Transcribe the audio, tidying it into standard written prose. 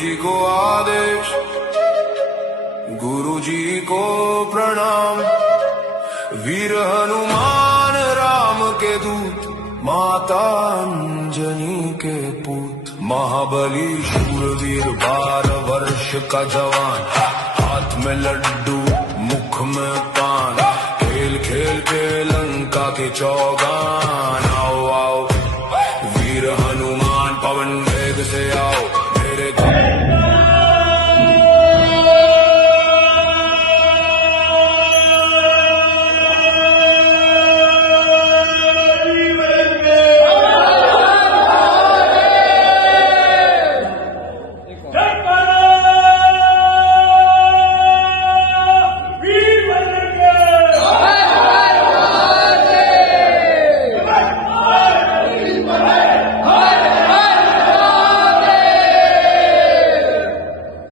जी को आदेश, गुरु जी को प्रणाम। वीर हनुमान राम के दूत, माता अंजनी के पूत। महाबली शूरवीर 12 वर्ष का जवान, हाथ में लड्डू मुख में पान। खेल खेल के लंका के चौक